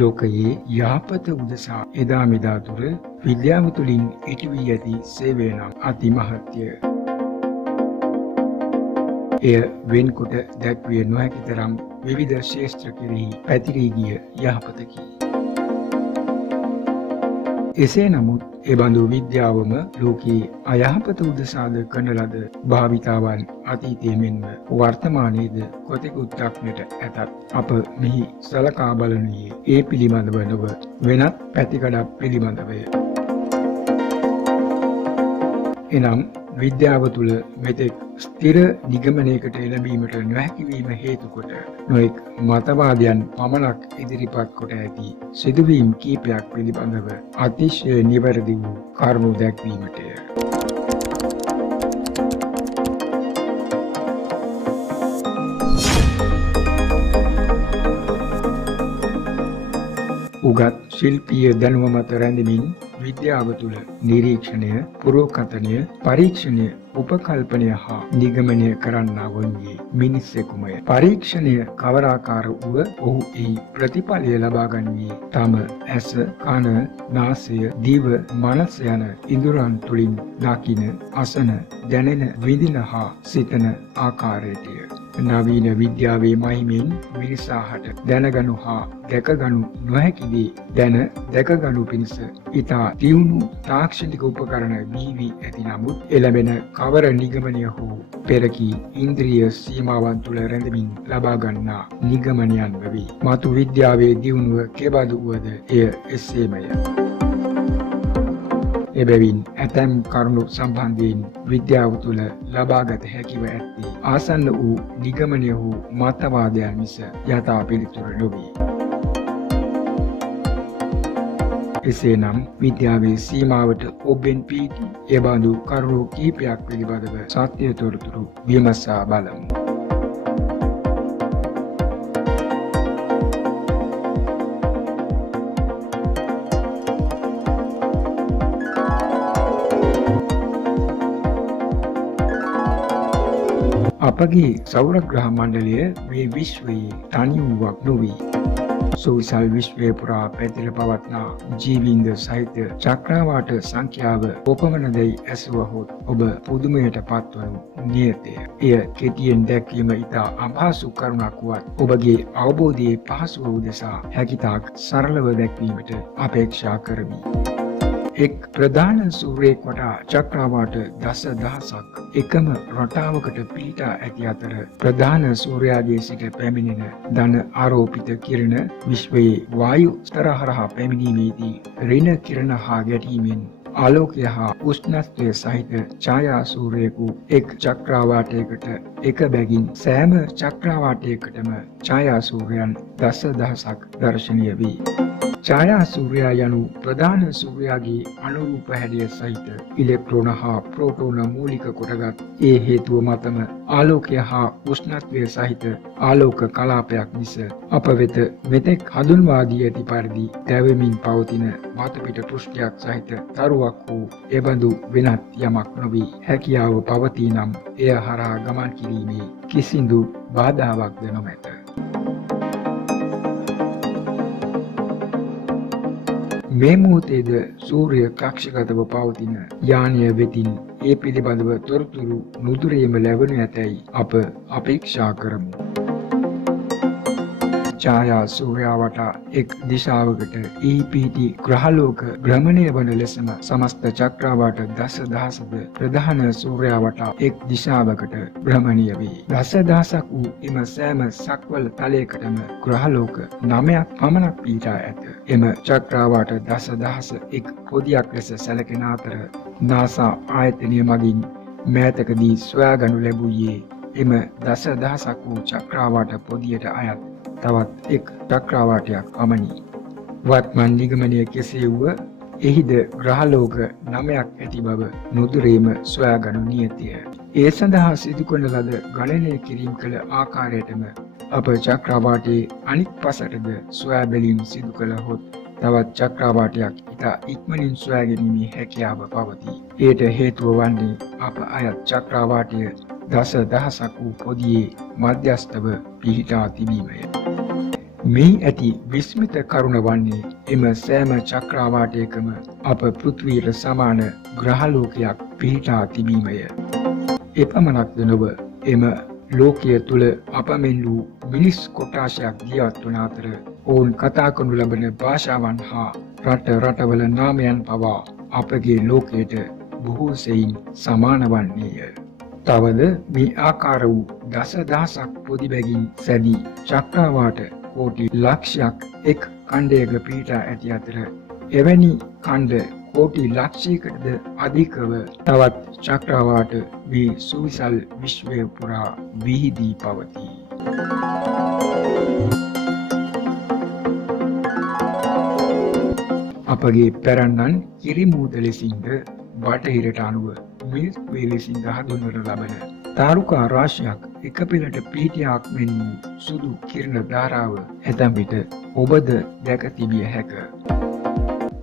ලෝකයේ යහපත උදෙසා එදා මෙදා තුර විද්‍යාව තුළින් ඉටු වී ඇති සේවය නම් අතිමහත්ය. එය වෙන්කොට දැක්විය නොහැකි තරම් විවිධ ශේෂ්ත්‍ර කෙරෙහි පැතිරී ගිය යහපතකි. එසේ නමුත් එබඳු විද්‍යාවම ලෝකයේ අයහපත උදෙසාද කරන ලද භාවිතාවන් අතීතයේ මෙන්ම වර්තමානයේද කොතෙකුත් දක්නට ඇතත් අප මෙහි සලකා බලනුයේ ඒ පිළිබඳව නොව වෙනත් පැතිකඩක් පිළිබඳවය. එනම් විද්‍යාව තුළ මෙතෙක් ස්ථිර නිගමනයකට එළඹීමට නොහැකි වීම හේතු කොට නොඑක් මතවාදයන් පමණක් ඉදිරිපත් කොට ඇති සිදුවීම් කීපයක් පිළිබඳව අතිශය නිවැරදි වූ කරුණු දැක්වීමටය. උගත් ශිල්පීය දැනුම මත රැඳෙමින් විද්‍යාව තුළ නිරීක්ෂණය, පුරෝකථනය, පරීක්ෂණය, උපකල්පනය හා නිගමනය කරන්නා වන්නේ මිනිස්සෙකුමය. පරීක්ෂණය කවරාකාර වුව ඔහු එහි ප්‍රතිඵලය ලබා ගන්නේ තම ඇස, කන, නාසය, දිව, මනස යන ඉඳුරන් තුළින් දකින, අසන, දැනෙන, විඳින හා සිතන ආකාරයටය. නවීන විද්‍යාවේ මහිමෙන් මිනිසාහට දැනගනු හා දැකගනු නොහැකි දේ දැන දැකගනු පිණිස ඉතා දියුණු තාක්ෂණික උපකරණ වී ඇති නමුත් එළඹෙන කවර නිගමනය හෝ පෙරකී ඉන්ද්‍රිය සීමාවන් තුළ රැඳමින් ලබා ගන්නා නිගමනයන් වේ. මතු විද්‍යාවේ දියුණුව කෙබඳු වුවද එය එසේමය. එබැවින් ඇතැම් කරුණු සම්බන්ධයෙන් විද්‍යාව තුළ ලබාගත හැකිව ඇත්තේ ආසන්න වූ නිගමනය වූ මතවාදයන් මිස යථා පිළිතුර නොවේ. එසේනම් විද්‍යාවේ සීමාවට ඔබෙන් පිහිටි එබඳු කරුණු කීපයක් පිළිබඳව සත්‍ය තොරතුරු විමසා බලමු. අපගේ සෞරග්‍රහ මණ්ඩලය මේ විශ්වයේ තනි වූවක් නොවේ. සුවිසල් විශ්වය පුරා පැතිර පවත්නා ජීවීන්ද සහිත චක්‍රාවාට සංඛ්‍යාව කොපමණදැයි ඇසුවහොත් ඔබ පුදුමයට පත්වනු නියතය. එය කෙටියෙන් දැක්වීම ඉතා අපහසු කරුණක් වුවත් ඔබගේ අවබෝධයේ පහසුව උදෙසා හැකිතාක් සරලව දැක්වීමට අපේක්ෂා කරමි. එක් ප්‍රධාන සූර්යයෙක් වටා චක්‍රාවාට දසදහසක් එකම රටාවකට පිහිටා ඇති අතර ප්‍රධාන සූර්යාගේ සිට පැමිණෙන ධන ආරෝපිත කිරණ විශ්වයේ වායු ස්තර හරහා පැමිණීමේදී ඍණ කිරණ හා ගැටීමෙන් ආලෝකය හා උෂ්ණත්වය සහිත ඡායා සූර්යයෙකු එක් චක්‍රාවාටයකට එක බැගින් සෑම චක්‍රාවාටයකටම ඡායා සූර්යයන් දසදහසක් දර්ශනීය වේ. ඡායා සූර්යයා යනු ප්‍රධාන සූර්යාගේ අනුරූප හැඩය සහිත ඉලෙක්ට්‍රෝන හා ප්‍රෝටෝන මූලික කොටගත් ඒ හේතුව මතම ආලෝකය හා උෂ්ණත්වය සහිත ආලෝක කලාපයක් මිස අප වෙත මෙතෙක් හඳුන්වා දී ඇති පරිදි දැවෙමින් පවතින මාතපිට පෘෂ්ඨයක් සහිත තරුවක් වූ එබඳු වෙනත් යමක් නොවේ. හැකියාව පවතී නම් එය හරහා ගමන් කිරීමේ කිසිදු බාධාවක්ද නොමැත. මේ මොහොතේද සූර්ය කක්ෂගතව පවතින යානය වෙතින් ඒ පිළිබඳව තොරතුරු නුදුරේම ලැබෙනු ඇතැයි අප අපේක්ෂා කරමු. ඡායා සූර්යයා වටා එක් දිශාවකට එහි පිහිටි ග්‍රහලෝක භ්‍රමණය වන ලෙසම සමස්ත චක්‍රාවාට දසදහසද ප්‍රධාන සූර්යයා වටා එක් දිශාවකට භ්‍රමණය වේ. දසදහසක් වූ එම සෑම සක්වල තලයකටම ග්‍රහලෝක 9ක් පමණක් පිහිටා ඇත. එම චක්‍රාවාට දසදහස එක් පොදියක් ලෙස සැලකෙන අතර නාසා ආයතනය මගින් මෑතකදී සොයාගනු ලැබුයේ එම දසදහසක් වූ චක්‍රාවාට පොදියට අයත් තවත් එක් චක්‍රාවාටයක් පමණි. වත්මන් නිගමනය කෙසේ වුව එහිද ග්‍රහලෝක 9ක් ඇති බව නුදුරේම සොයාගනු නියතය. ඒ සඳහා සිදු කරන ලද ගණනය කිරීම කළ ආකාරයටම අප චක්‍රාවාටයේ අනිත් පසටද සොයා බැලීම් සිදු කළහොත් තවත් චක්‍රාවාටයක් ඉතා ඉක්මනින් සොයා ගැනීමේ හැකියාව පවතී. එයට හේතුව වන්නේ අප අයත් චක්‍රාවාටය දස දහසක් වූ පොදියේ මධ්‍යස්ථව පිහිටා තිබීමය. මේ ඇති විස්මිත කරුණ වන්නේ එම සෑම චක්‍රාවාටයකම අප පෘථිවියට සමාන ග්‍රහලෝකයක් පිහිටා තිබීමය. එපමණක්ද නොව එම ලෝකය තුළ අපමෙන් වූ මිනිස් කොට්ටාශයක් ජීවත් වන අතර ඔවුන් කතා කරනු ලබන භාෂාවන් හා රටවල නාමයන් පවා අපගේ ලෝකයට බොහෝ සෙයින් සමාන වන්නේය. තවද මේ ආකාර වූ දසදහසක් පොදිබැගින් සැදී චක්‍රාවාට කෝටි ලක්ෂයක් එක් කණ්ඩයක පිහිටා ඇති අතර එවැනි කණ්ඩ කෝටි ලක්ෂයකටද අධිකව තවත් චක්‍රාවාට මේ සුවිසල් විශ්වය පුරා විහිදී පවතී. අපගේ පැරණන් කිරිමූද ලෙසින්ද බටහිරට අනුව මිල්ක් වේ ලෙසින්ද හඳුන්වන ලබන තාරුකා රාශියක් එක පෙළට පිහිටියාක් මෙන් වූ සුදු කිරණ ධාරාව ඇතැම් විට ඔබද දැක තිබිය හැක.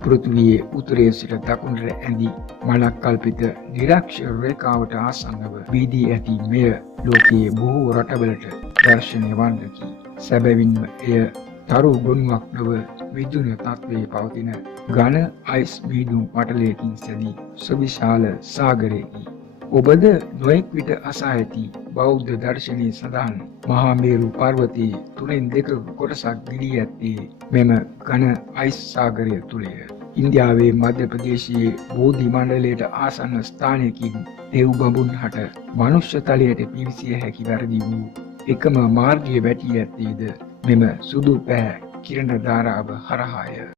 පෘථිවියේ උතුරේ සිට දකුණට ඇඳි මලක් කල්පිත නිරක්ෂර රේඛාවට ආසන්නව වීදී ඇති මෙය ලෝකයේ බොහෝ රටවලට දර්ශනය වන්නකි. සැබවින්ම එය තරු ගොනුවක් නොව විදුන තත්වයේ පවතින ඝන අයිස් මීදුම් පටලයකින් සැදී සුවිශාල සාගරයකි. ඔබද නොයෙක් විට අසා ඇති බෞද්ධ දර්ශනයේ සඳහන් මහා මේරු පර්වතයේ 3/2 කොටසක් ගිලී ඇත්තේ මෙම ඝන අයිස් සාගරය තුලය. ඉන්දියාවේ මධ්‍ය ප්‍රදේශයේ බෝධි මණ්ඩලයට ආසන්න ස්ථානයකින් දෙව් බඹුන් හට මනුෂ්‍ය තලයට පිවිසිය හැකි වැරදි වූ එකම මාර්ගය වැටී ඇත්තේද මෙම සුදු පැහැ කිරණ ධාරාව හරහාය.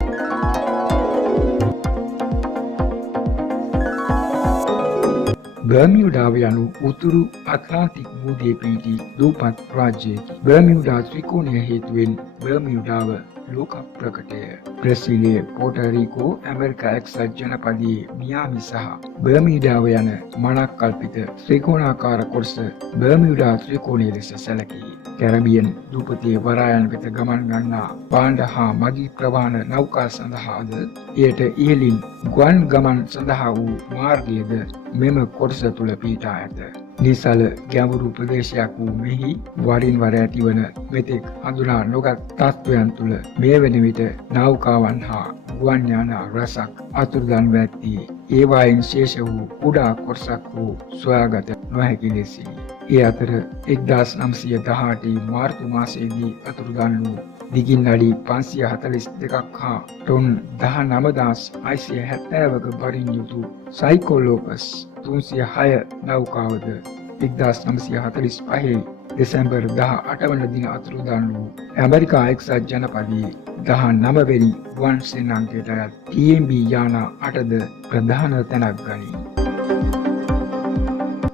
බර්මියුඩාව යනු උතුරු ඇට්ලාන්ටික් මුහුදේ පිහිටි දූපත් රාජ්‍යයකි. බර්මියුඩා ත්‍රිකෝණය හේතුවෙන් බර්මියුඩාව ලෝක ප්‍රකටය. බ්‍රසීලයේ පෝටරීකෝ ඇමරිකා එක්සත් ජනපදයේ මියාමි සහ බර්මියුඩාව යන මනක් කල්පිත ත්‍රිකෝණාකාර කොටස බර්මියුඩා ත්‍රිකෝණය ලෙස සැලකේ. කැරබියන් දූපතේ වරායන් වෙත ගමන් ගන්නා භාණ්ඩ හා මගී ප්‍රවාහන නෞකා සඳහාද එයට ඉහළින් ගුවන් ගමන් සඳහා වූ මාර්ගයද මෙම කොටස තුළ පිහිටා ඇත. නිසල ගැඹුරු ප්‍රදේශයක් වූ මෙහි වරින් වර ඇතිවන මෙතෙක් හඳුනා නොගත් තත්ත්වයන් තුළ මේ වන විට නෞකාවන් හා ගුවන් යාන රැසක් අතුරුදන්ව ඇත්තේ ඒවායින් ශේෂ වූ කුඩා කොටසක් වූ සොයාගත නොහැකි ලෙසිනි. ඒ අතර 1918 මාර්තු මාසයේදී අතුරුදන් වූ දිගින් අඩි 542ක් හා ටොන් 19670ක බරින් යුතු සයිකෝලෝපස් 306 නෞකාවද 1945 දෙසැම්බර් 18 වන දින අතුරුදන් වූ ඇමරිකා එක්සත් ජනපදයේ 19 වෙනි ගුවන් සේනාංකයට අයත් TMB යාන 8ද ප්‍රධාන තැනක් ගනී.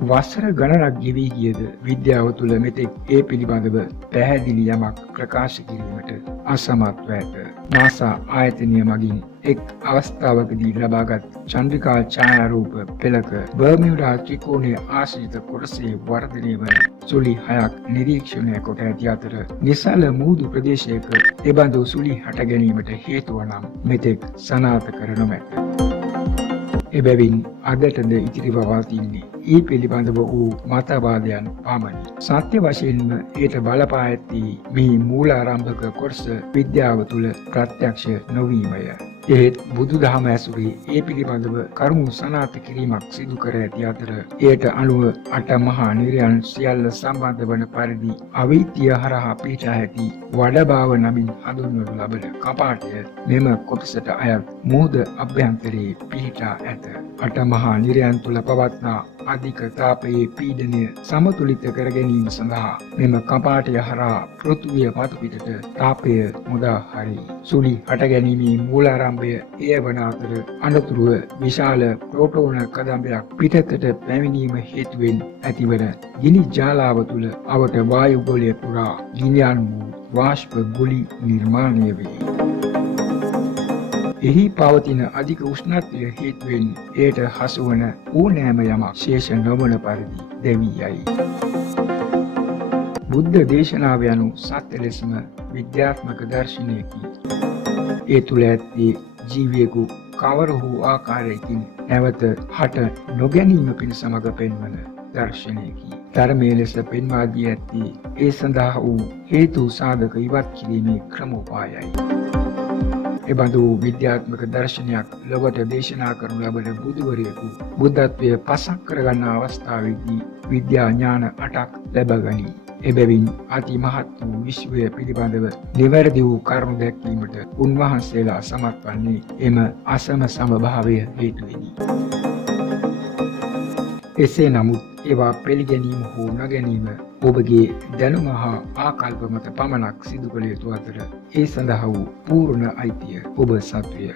වසර ගණනක් ගෙවී ගියද විද්‍යාව තුළ මෙතෙක් ඒ පිළිබඳව පැහැදිලි යමක් ප්‍රකාශ කිරීමට අසමත්ව ඇත. NASA ආයතනය මගින් එක් අවස්ථාවකදී ලබාගත් චන්ද්‍රිකා ඡායාරූප පෙළක බර්මියුඩා ත්‍රිකෝණයේ ආශ්‍රිත කොටසේ වර්ධනය වන සුළි 6ක් නිරීක්ෂණය කොට ඇති අතර නිසල මුහුදු ප්‍රදේශයක එබඳු සුළි හට ගැනීමට හේතුව නම් මෙතෙක් සනාථ කර නොමැත. එබැවින් අදටද ඉතිරිව පවතින්නේ ඒ පිළිබඳව වූ මතවාදයන් පමණි. සත්‍ය වශයෙන්ම ඒට බලපා ඇත්තේ මේ මූලාරම්භක කොටස විද්‍යාව තුළ ප්‍රත්‍යක්ෂ නොවීමය. ඒත් බුදුදහම ඇසුරේ ඒ පිළිබඳව කරුණු සනාථ කිරීමක් සිදු කර ඇති අතර එයට අනුව අට මහා නිරයන් සියල්ල සම්බන්ධ වන පරිදි අවීතිය හරහා පිහිටා ඇති වඩබාව නමින් හඳුන්වනු ලබන කපාටය මෙම කොටසට අයත් මුහුද අභ්‍යන්තරයේ පිහිටා ඇත. අට මහා නිරයන් තුළ පවත්නා අධික තාපයේ පීඩනය සමතුලිත කර ගැනීම සඳහා මෙම කපාටය හරහා පෘථිවිය පතුපිටට තාපය මුදා හරි. සුළි හට ගැනීමේ මූලාරම්භය එය වන අතර අනතුරුව විශාල ප්‍රෝටෝන කදම්බයක් පිටතට පැමිණීම හේතුවෙන් ඇතිවන ගිනි ජාලාව තුළ අවට වායු ගොලය පුරා ගිනියන් වූ වාෂ්ප ගුලි නිර්මාණය වේ. එහි පවතින අධික උෂ්ණත්වය හේතුවෙන් එයට හසුවන ඕනෑම යමක් ශේෂ නොවන පරිදි දැවී යයි. බුද්ධ දේශනාව යනු සත්‍ය ලෙසම විද්‍යාත්මක දර්ශනයකි. ඒ තුළ ඇත්තේ ජීවියෙකු කවර වූ ආකාරයකින් නැවත හට නොගැනීම පිණිස මඟ පෙන්වන දර්ශනයකි. ධර්මයේ ලෙස පෙන්වා දී ඇත්තේ ඒ සඳහා වූ හේතු සාධක ඉවත් කිරීමේ ක්‍රමෝපායයි. එබඳු විද්‍යාත්මක දර්ශනයක් ලොවට දේශනා කරනු ලබන බුදුවරයෙකු බුද්ධත්වයේ පසක් කරගන්න අවස්ථාවේදී විද්‍යා ඥාන 8ක් ලැබගනී. එබැවින් අති මහත් වූ විශ්වය පිළිබඳව නිවැරදි වූ කරුණු දැක්වීමට උන්වහන්සේලා සමත් වන්නේ එම අසම සමභාවය හේතුවෙනි. එසේ නමුත් ඒවා පිළිගැනීම හෝ නොගැනීම ඔබගේ දැනුම හා ආකල්ප මත පමණක් සිදු කළ යුතු අතර ඒ සඳහා වූ පූර්ණ අයිතිය ඔබ සතුය.